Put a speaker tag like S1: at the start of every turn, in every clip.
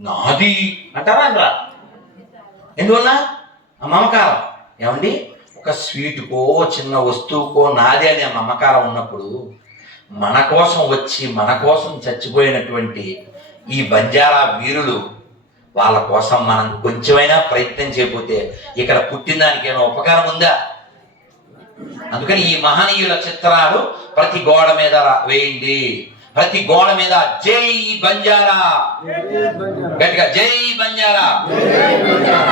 S1: నాది. అంటారా అనరా ఎందువల్ల? ఆ మమకారం. ఏమండి? ఒక స్వీటుకో చిన్న వస్తువుకో నాది అనే మమకారం ఉన్నప్పుడు మన కోసం వచ్చి మన కోసం చచ్చిపోయినటువంటి ఈ బంజారా వీరులు వాళ్ళ కోసం మనం కొంచెమైనా ప్రయత్నం చేయకపోతే ఇక్కడ పుట్టిన దానికి ఏమైనా ఉపకారం ఉందా? అందుకని ఈ మహనీయుల చిత్రాలు ప్రతి గోడ మీద వేయండి. ప్రతి గోడ మీద జై బంజారా. గట్టిగా జై బంజారా.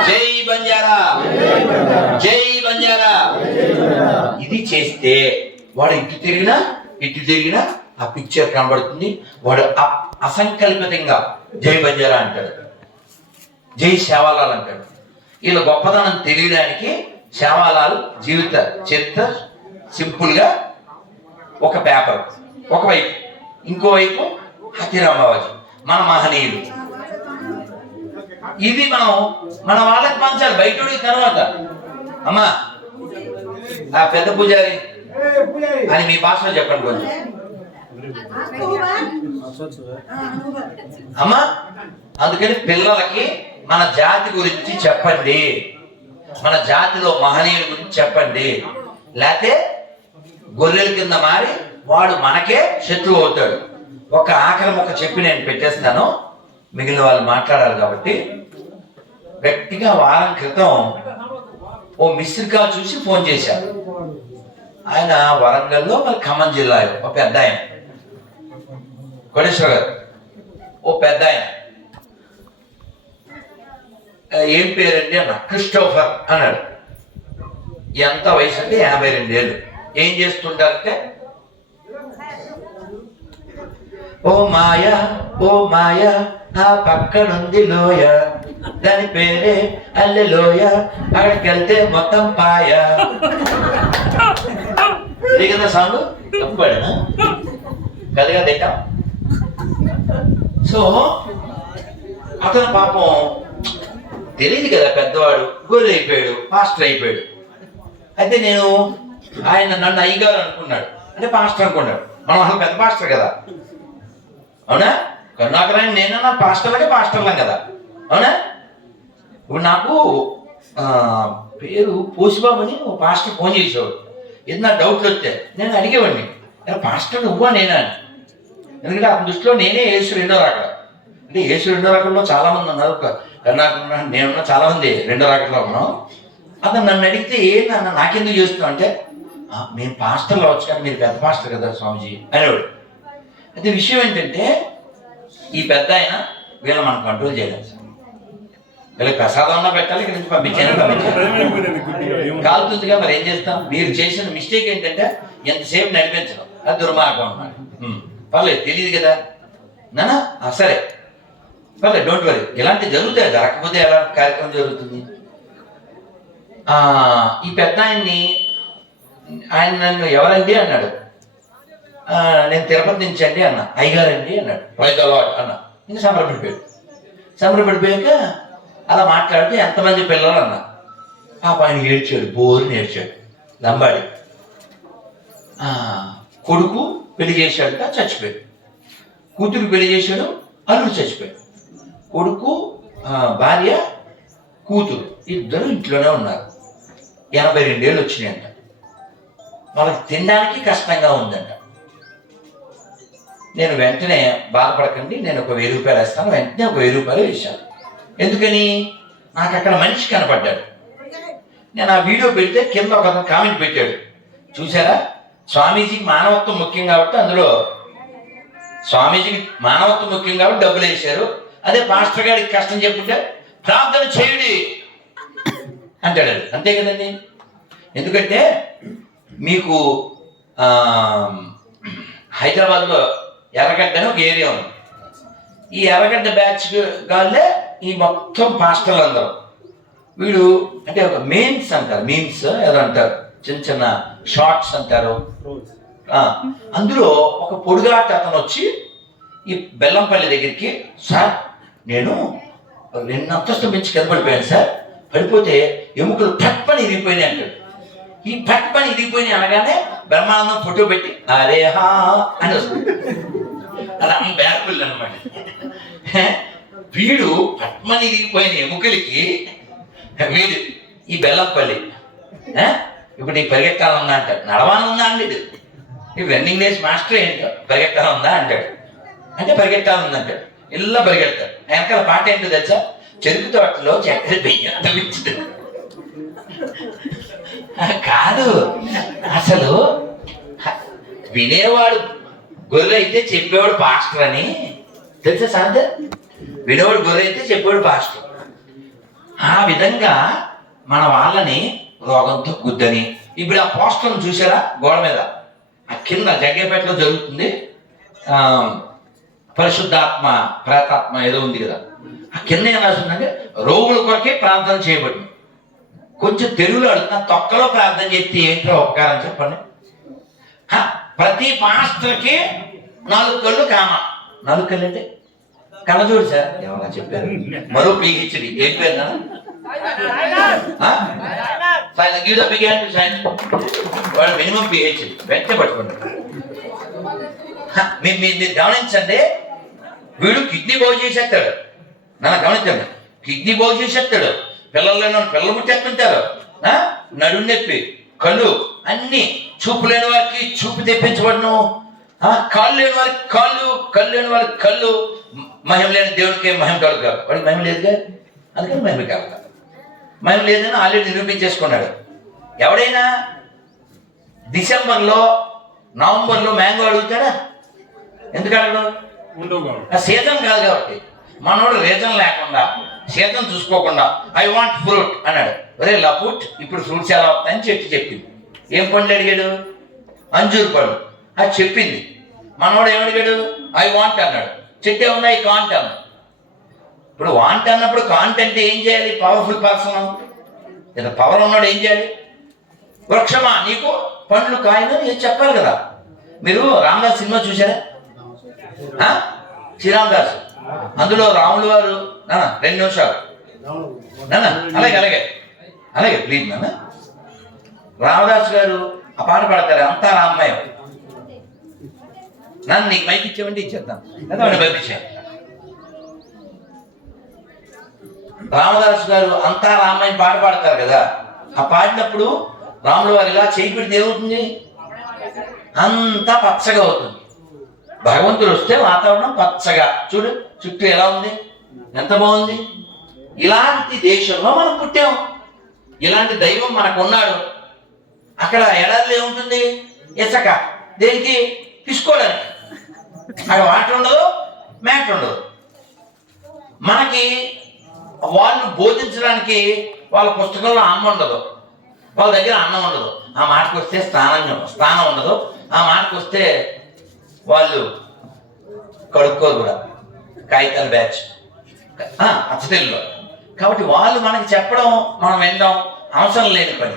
S1: జై బంజారా. జై బంజారా. ఇది చేస్తే వాడు ఇటు తిరిగినా ఇటు తిరిగినా ఆ పిక్చర్ కనబడుతుంది. వాడు అసంకల్పితంగా జై బంజారా అంటాడు. జై సేవాలాల్ అంటాడు. వీళ్ళ గొప్పతనం తెలియడానికి సేవాలాల్ జీవిత చరిత్ర సింపుల్గా ఒక పేపర్ ఒకవైపు ఇంకోవైపు హతిరామాబాజీ మన మహనీయులు. ఇది మనం మన వాళ్ళకి పంచాలి బయట తర్వాత. అమ్మా ఆ పెద్ద పూజారి అని మీ భాషలో చెప్పండి కొంచెం. అమ్మా అందుకని పిల్లలకి మన జాతి గురించి చెప్పండి. మన జాతిలో మహనీయుల గురించి చెప్పండి. లేకపోతే గొర్రెల కింద మారి వాడు మనకే శత్రువు అవుతాడు. ఒక ఆఖరి ముక్క చెప్పి నేను పెట్టేస్తాను. మిగిలిన వాళ్ళు మాట్లాడాలి కాబట్టి. గట్టిగా వారం క్రితం ఓ మిస్డ్ కాల్ చూసి ఫోన్ చేశారు. ఆయన వరంగల్లో మరి ఖమ్మం జిల్లాలో ఒక పెద్ద ఆయన. కోటేశ్వర గారు ఓ పెద్ద ఆయన. ఏం పేరండి? అన్న. క్రిస్టోఫర్ అన్నాడు. ఎంత వయసు అంటే యాభై రెండేళ్ళు. ఏం చేస్తుంటారంటే ఓ మాయ ఓ మాయ ఆ పక్కనుంది లోయ. దాని పేరే అల్లె లోయ. అక్కడికి వెళ్తే మొత్తం పాయ ఇది కదా సాంగ్? తప్పుపడినా? కదిగా తింటాం సో అతను పాపం తెలియదు కదా పెద్దవాడు గోలు అయిపోయాడు పాస్టర్ అయిపోయాడు. అయితే నేను ఆయన నన్ను అయ్యగారు అనుకున్నాడు. అంటే పాస్టర్ అనుకున్నాడు. మనం అసలు పెద్ద పాస్టర్ కదా. అవునా? కరుణాకరాన్ని నేనన్నా పాస్టర్లకే పాస్టర్లం కదా. అవునా? ఇప్పుడు నాకు పేరు పోసిబాబు అని ఓ పాస్టర్ ఫోన్ చేసేవాడు. ఏదైనా డౌట్లు వస్తే నేను అడిగేవాడిని. పాస్టర్ నువ్వా నేనా? అని. ఎందుకంటే ఆ దృష్టిలో నేనే యేసు రెండో రాకడ. అంటే యేసు రెండో రాకడలో చాలా మంది ఉన్నారు కర్ణాకరం నేనున్నా చాలా మంది రెండో రాకడలో ఉన్నాం. అతను నన్ను అడిగితే ఏ నాకెందుకు చేస్తున్నావు? అంటే మేము పాస్టర్లు అవచ్చు కానీ మీరు పెద్ద పాస్టర్ కదా స్వామిజీ? అనేవాడు. అయితే విషయం ఏంటంటే ఈ పెద్ద ఆయన వీళ్ళని మనం కంట్రోల్ చేయలేదు వీళ్ళకి ప్రసాదం పెట్టాలి ఇక్కడ నుంచి పంపించాను పంపించాను కాలుతుందిగా మరి ఏం చేస్తాం? మీరు చేసిన మిస్టేక్ ఏంటంటే ఎంతసేపు నడిపించడం. అది దుర్మార్గం అన్నమాట. పర్లేదు తెలియదు కదా. నానా సరే. పర్లేదు డోంట్ వరీ ఇలాంటి జరుగుతాయి జరగకపోతే ఎలా కార్యక్రమం జరుగుతుంది? ఈ పెద్ద ఆయన్ని ఆయన నన్ను ఎవరండి అన్నాడు. నేను తిరుపతి నుంచి అండి అన్న. అయ్యగారండి అన్నాడు. ప్రైజ్ అన్న. ఇంకా సంబరపడిపోయాడు సంబరపడిపోయాక అలా మాట్లాడితే ఎంతమంది పిల్లలు అన్న. పాప ఆయన ఏడ్చాడు. బోరు నేర్చాడు. లంబాడి. కొడుకు పెళ్ళి చేశాడుట చచ్చిపోయాడు. కూతురు పెళ్ళి చేశాడు అల్లుడు చచ్చిపోయాడు. కొడుకు భార్య కూతురు ఇద్దరు ఇంట్లోనే ఉన్నారు. ఎనభై రెండేళ్ళు వచ్చినాయంట. వాళ్ళకి తినడానికి కష్టంగా ఉందంట. నేను వెంటనే బాధపడకండి నేను ఒక వెయ్యి రూపాయలు వేస్తాను వెంటనే ఒక వెయ్యి రూపాయలు వేశాను. ఎందుకని? నాకు అక్కడ మనిషి కనపడ్డాడు. నేను ఆ వీడియో పెడితే కింద ఒక కామెంట్ పెట్టాడు. చూసారా స్వామీజీకి మానవత్వం ముఖ్యం కాబట్టి అందులో స్వామీజీకి మానవత్వం ముఖ్యం కాబట్టి డబ్బులు వేశారు. అదే పాస్టర్ గారికి కష్టం చెప్పుంటే ప్రార్థన చేయుడి అంటాడు అది. అంతే కదండి. ఎందుకంటే మీకు హైదరాబాద్లో ఎర్రగడ్డ అని ఒక ఏరియా ఉంది. ఈ ఎర్రగడ్డ బ్యాచ్ గాళ్ళే ఈ మొత్తం పాస్టర్లు అందరూ. వీడు అంటే ఒక మీమ్స్ అంటారు మీమ్స్ ఏదో అంటారు? చిన్న చిన్న షార్ట్స్ అంటారు. అందులో ఒక పొడుగాట అతను వచ్చి ఈ బెల్లంపల్లి దగ్గరికి సార్ నేను రెండు అంతస్తు మించి కింద పడిపోయాను సార్. పడిపోతే ఎముకలు పట్పని ఇరిగిపోయినాయి అంటాడు. ఈ పట్పని ఇరిగిపోయినాయి అనగానే బ్రహ్మానందం ఫోటో పెట్టి అరే హా అని వస్తుంది. అలా బ్యాకులు అనమాట వీడు పద్మని ఇరిగిపోయిన ఎముకలకి వీడు ఈ బెల్లంపల్లి ఇప్పుడు నీకు పరిగెత్తాలన్నా అంటాడు. నడవాలన్నా అండి ఇది రన్నింగ్ రేస్ మాస్టర్ ఏంటో పరిగెత్తాలన్నా అంటాడు. అంటే పరిగెత్తాలని అంటాడు. ఇల్లా పరిగెడతాడు వెనకాల పాట ఏంటో తెలుసా? చెరుకు తోటలో చక్కెర బియ్యం తగ్గించడు కాదు. అసలు వినేవాడు గొర్రె అయితే చెప్పేవాడు పాస్టర్ అని. తెలుసా సార్? వినేవాడు గొర్రె అయితే చెప్పేవాడు పాస్టర్. ఆ విధంగా మన వాళ్ళని రోగంతో గుద్దని. ఇప్పుడు ఆ పోస్టర్ను చూసారా గోడ మీద. ఆ కింద జగ్గేపేటలో జరుగుతుంది. పరిశుద్ధాత్మ ప్రేతాత్మ ఏదో ఉంది కదా. ఆ కింద ఏం రాసిందంటే రోగుల కొరకే ప్రార్థన చేయబడింది. కొంచెం తెలుగులో అడుగుతున్నా తొక్కలో ప్రార్థన చెప్తే ఏంటో ఉపకారం చెప్పండి? హ, ప్రతి పాస్టర్కి నాలుగు కళ్ళు కామ. నాలుగు కళ్ళు అంటే? కళ్ళజోడు సార్? ఎవరా చెప్పారు? మరో పిహెచ్డి. ఏం పేరు గీడ బిగాన్ వాడు మినిమం పిహెచ్డి వెంటనే మీరు మీరు గమనించండి వీడు కిడ్నీ బాగు చేసేస్తాడు. నన్ను గమనించండి. కిడ్నీ బాగు చేసేస్తాడు. పిల్లలను పిల్లలు పుట్టేస్తుంటారు? నడుము నొప్పి కళ్ళు అన్ని చూపు లేని వారికి చూపు తెప్పించబడను. కాళ్ళు లేని వారికి కాళ్ళు కళ్ళు లేని వారికి కళ్ళు. మహిమ లేని దేవుడికి మహిమ కలుగు కాదు వాడికి మహిమ లేదుగా? అందుకని మహిమ కాదు మహిమ లేదని ఆల్రెడీ నిరూపించేసుకున్నాడు. ఎవడైనా డిసెంబర్లో నవంబర్లో మ్యాంగో అడుగుతాడా? ఎందుకు అడగడు? సీజన్ కాదు కాబట్టి. మనోడు రీజన్ లేకుండా సీజన్ చూసుకోకుండా ఐ వాంట్ ఫ్రూట్ అన్నాడు. ఒరే లపూట్ ఇప్పుడు ఫ్రూట్స్ ఎలా వస్తాయని చెట్టు చెప్పింది. ఏం పండ్లు అడిగాడు? అంజూరు పండు. అది చెప్పింది. మనవాడు ఏమడిగాడు ఐ వాంట్ అన్నాడు. చెట్టు ఏమన్నా ఐ కాంట్ అన్నాడు. ఇప్పుడు వాంట్ అన్నప్పుడు కాంట్ అంటే ఏం చేయాలి? పవర్ఫుల్ పర్సన్ ఇంత పవర్ ఉన్నాడు ఏం చేయాలి? వృక్షమా? నీకు పండ్లు కాయలు నేను చెప్పాలి కదా. మీరు రామదాస్ సినిమా చూసారా శ్రీరామ్ దాస్ అందులో రాములు వారు నాన్న రెండు నిమిషాలు. నాన్న అలాగే అలాగే. అలాగే ప్లీజ్ నాన్న రామదాస్ గారు ఆ పాట పాడతారు? అంతా రామమయం నన్ను నీకు మైక్ ఇచ్చేవండి ఇచ్చేద్దాం లేదా వాడిని పంపించాను రామదాస్ గారు అంతా రామాయణ పాట పాడతారు కదా? ఆ పాడినప్పుడు రాముడు వారు ఇలా చేయి పెడితే ఏమవుతుంది? అంతా పచ్చగా అవుతుంది. భగవంతుడు వస్తే వాతావరణం పచ్చగా. చూడు చుట్టూ ఎలా ఉంది? ఎంత బాగుంది? ఇలాంటి దేశంలో మనం పుట్టాం. ఇలాంటి దైవం మనకు ఉన్నాడు అక్కడ ఎడారిలో ఏముంటుంది ఇసక. దేనికి? తీసుకోవడానికి. అక్కడ వాటర్ ఉండదు మ్యాట్ ఉండదు. మనకి వాళ్ళు బోధించడానికి వాళ్ళ పుస్తకంలో అన్నం ఉండదు. వాళ్ళ దగ్గర అన్నం ఉండదు. ఆ మాటకు వస్తే స్నానం స్నానం ఉండదు. ఆ మాటకు వస్తే వాళ్ళు కడుక్కోరు కూడా. కాగితాల బ్యాచ్. అచ్చతెల్లో కాబట్టి వాళ్ళు మనకి చెప్పడం మనం వెళ్దాం అవసరం లేని పని.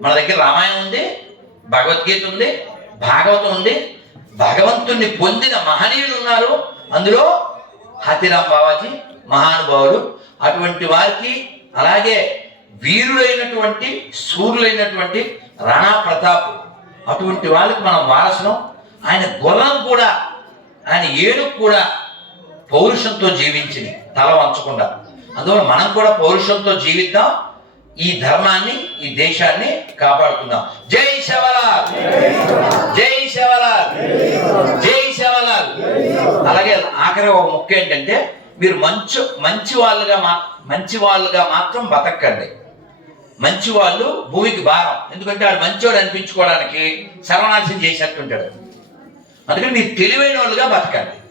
S1: మన దగ్గర రామాయణం ఉంది భగవద్గీత ఉంది భాగవతం ఉంది. భగవంతుణ్ణి పొందిన మహనీయులు ఉన్నారు. అందులో హతిరామ్ బావాజీ మహానుభావుడు. అటువంటి వారికి అలాగే వీరులైనటువంటి సూర్యులైనటువంటి రాణా ప్రతాప్. అటువంటి వాళ్ళకి మనం వారసులం. ఆయన గుర్రం కూడా ఆయన ఏడుపు కూడా పౌరుషంతో జీవించింది తల వంచకుండా. అందువల్ల మనం కూడా పౌరుషంతో జీవిద్దాం ఈ ధర్మాన్ని ఈ దేశాన్ని కాపాడుకుందాం. జై శవలాల్! జై శవలాల్! జై శవలాల్! అలాగే ఆఖరి ఒక ముక్క ఏంటంటే మీరు మంచు మంచి వాళ్ళుగా మా మంచి వాళ్ళుగా మాత్రం బతకండి. మంచి వాళ్ళు భూమికి భారం. ఎందుకంటే వాడు మంచివాడు అనిపించుకోవడానికి సర్వనాశనం చేసేట్టుంటాడు. అందుకని మీరు తెలివైన వాళ్ళుగా బతకండి.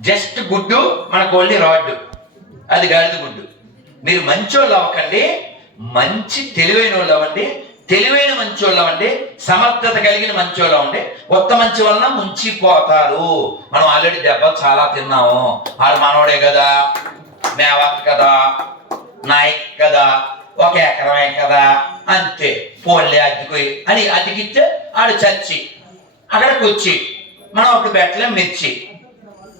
S1: జస్ట్ గుడ్డు మనకు ఓన్లీ రాడ్డు అది గాడిద గుడ్డు. మీరు మంచోళ్ళు అవ్వకండి మంచి తెలివైన వాళ్ళు అవ్వండి తెలివైన మంచోళ్ళు అవ్వండి సమర్థత కలిగిన మంచోళ్ళు అవ్వండి. కొత్త మంచి వలన ముంచిపోతారు. మనం ఆల్రెడీ దెబ్బలు చాలా తిన్నాము. వాడు మనోడే కదా మేవత్ కదా నాయక్ కదా ఒక ఎకరమే కదా అంతే. ఫోన్లే అద్దెకి అని అద్దెకిస్తే ఆడు చచ్చి అక్కడికి వచ్చి మనం అప్పుడు పెట్టలేం మిర్చి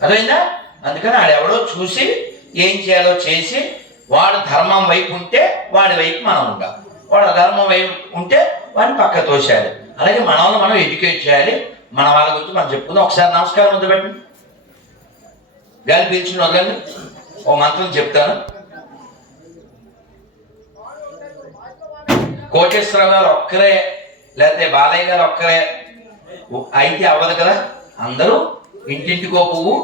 S1: అదైందా అందుకని ఆడెవడో చూసి ఏం చేయాలో చేసి వాడు ధర్మం వైపు ఉంటే వాడి వైపు మనం ఉండాలి. వాడు అధర్మం వైపు ఉంటే వాడిని పక్క తోసేయాలి. అలాగే మన మనం ఎడ్యుకేట్ చేయాలి. మన వాళ్ళ గురించి మనం చెప్పుకుందాం. ఒకసారి నమస్కారం వద్దు పెట్టండి. గాలి పీల్చుకుని వదలండి. ఓ మంత్రం చెప్తాను. కోటేశ్వరరావు గారు ఒక్కరే లేకపోతే బాలయ్య గారు ఒక్కరే. అయితే అవ్వదు కదా? అందరూ ఇంటింటికో పువ్వు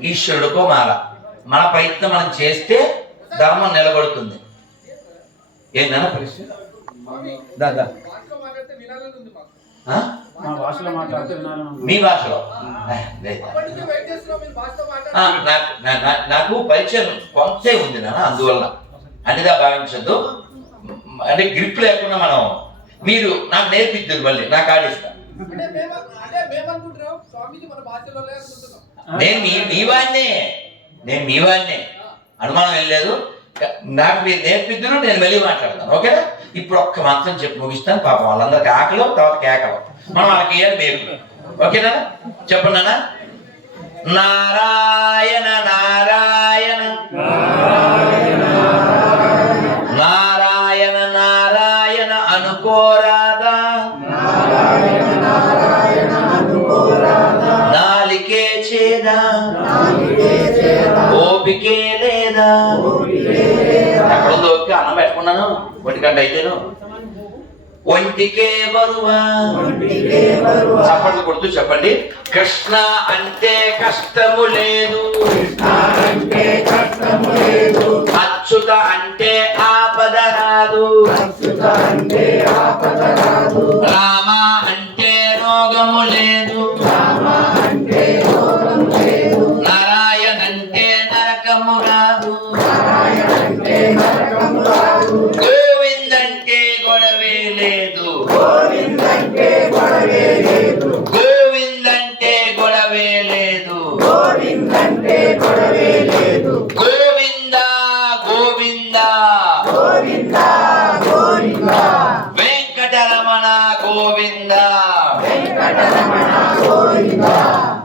S1: ఈశ్వరుడికో మాల. మన ప్రయత్నం మనం చేస్తే ధర్మం నిలబడుతుంది. ఏందన్నా పరిస్థితి దా, దా. ఆ?
S2: మా భాషలో
S1: నాకు పరిచయం కొంతే ఉంది నాన్న అందువల్ల. అనిదా భావించద్దు. అంటే గ్రిప్ లేకుండా మనం మీరు నాకు నేర్పిద్దురు మళ్ళీ నాకు ఆడిస్తా నేను మీ మీ వాడినే. నేను మీ వాడినే. అనుమానం ఏం లేదు. నాకు మీరు నేర్పిద్దురు నేను వెళ్ళి మాట్లాడతాను. ఓకేనా? ఇప్పుడు ఒక్క మంత్రం చెప్పి ముగిస్తాను. పాపం వాళ్ళందరికి ఆకలి తర్వాత కేకలు మనం వాళ్ళకి ఇయ్యాలి మీరు ఓకేనా? చెప్పండి నారాయణ నారాయణ. ఓపికే లేదా? ఎక్కడుందో ఓపిక అన్నం పెట్టుకున్నాను. ఒంటికంట అయితేను. ఒంటికే బరువా? చప్పట్లు కొడుతూ చెప్పండి. కృష్ణ అంటే కష్టము లేదు. అచ్యుత అంటే ఆపద రాదు. అంటే గోవింద గోవింద. వెంకటరమణ గోవింద.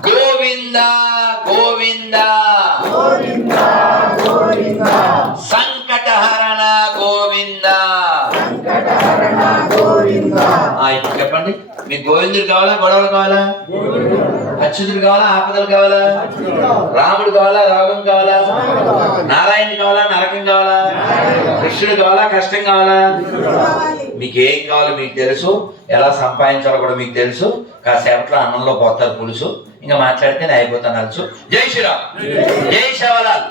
S1: గోవింద. గోవింద సంకటహరణ గోవింద. ఆ, ఇప్పుడు చెప్పండి. మీకు గోవిందుడు కావాలా గొడవలు కావాలా. అచ్యుతుడు కావాలా ఆపదలు కావాలా? రాముడు కావాలా రోగం కావాలా? నారాయణ కావాలా? నరకం కావాలా? కృష్ణుడు కావాలా కష్టం కావాలా? మీకు ఏం కావాలో మీకు తెలుసు. ఎలా సంపాదించాలో కూడా మీకు తెలుసు. కాసేపట్లో అన్నంలో పోతారు పులుసు. ఇంకా మాట్లాడితే నేను అయిపోతాను అనొచ్చు జై శ్రీరామ్. జై శివలాల్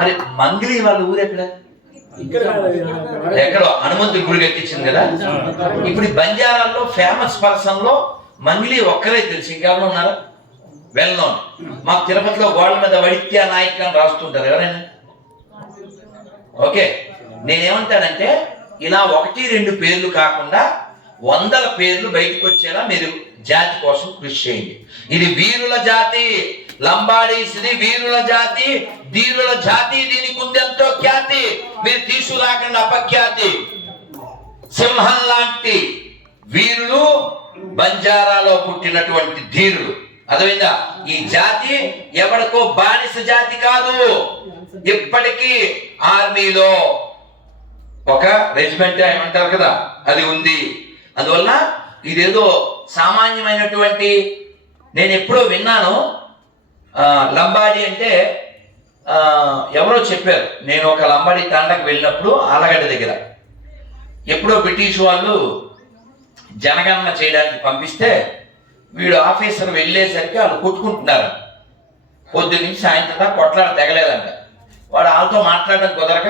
S1: మరి మంగిలి వాళ్ళ ఊరు ఎక్కడ. ఎక్కడో హనుమంతుడి గుడికి ఎక్కించింది కదా? ఇప్పుడు బంజారాల్లో ఫేమస్ పర్సన్లో మంగిలి ఒక్కరే తెలుసు ఇంకెవరు ఉన్నారా? వెల్ నోన్ మాకు తిరుపతిలో గోడల మీద వైద్య నాయక్ అని రాస్తుంటారు ఎవరైనా? ఓకే నేనేమంటానంటే ఇలా ఒకటి రెండు పేర్లు కాకుండా వందల పేర్లు బయటకు వచ్చేలా మీరు జాతి కోసం కృషి చేయండి. ఇది వీరుల జాతి లంబాడీస్ ఇది వీరుల జాతి ధీరుల జాతి దీనికి ఉందెంతో ఖ్యాతి మీరు తీసుకురాకండి అపఖ్యాతి. సింహం లాంటి వీరులు బంజారాలో పుట్టినటువంటి ధీరుడు. అర్థమైందా? ఈ జాతి ఎవరికో బానిస జాతి కాదు. ఇప్పటికీ ఆర్మీలో ఒక రెజిమెంట్ ఏమంటారు కదా అది ఉంది. అందువల్ల ఇదేదో సామాన్యమైనటువంటి నేను ఎప్పుడో విన్నాను. లంబాడి అంటే ఎవరో చెప్పారు. నేను ఒక లంబాడి తాండకు వెళ్ళినప్పుడు ఆలగడ్డ దగ్గర. ఎప్పుడో బ్రిటిష్ వాళ్ళు జనగణన చేయడానికి పంపిస్తే వీడు ఆఫీసర్ వెళ్ళేసరికి వాళ్ళు కొట్టుకుంటున్నారు. పొద్దు నుంచి సాయంత్రం కొట్లాడ తెగలేదంట. వాడు వాళ్ళతో మాట్లాడడం కుదరక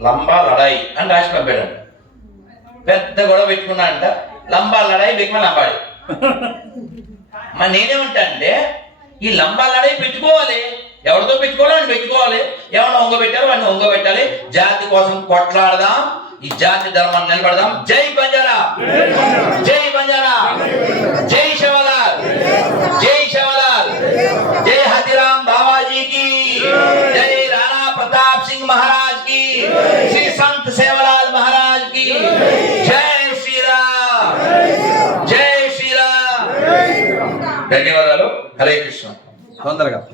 S1: లంబా లడాయి అని రాసి పంపాడంట. పెద్ద గొడవ పెట్టుకున్నాడంట. లంబా లడాయి బిక్మ లంబాడి. మరి నేనేమంటా అంటే ఈ లంబా లడాయి పెట్టుకోవాలి. ఎవరితో పెట్టుకోవాలి వాడిని పెట్టుకోవాలి. ఎవరిని ఒంగబెట్టారు వాడిని ఒంగబెట్టాలి జాతి కోసం కొట్లాడదాం. ఈ జాతి ధర్మాన్ని నిలబడదాం. జై బంజారా. జై బంజారా. జై శివలాల్. జై శివలాల్. జై హతిరామ్ బాబాజీకి. జై రాణా ప్రతాప్ సింగ్ మహారాజ్కి శ్రీ సంత్ సేవలాల్ మహారాజ్కి జై శ్రీరా జై శ్రీరా ధన్యవాదాలు. హరే కృష్ణ. తొందరగా.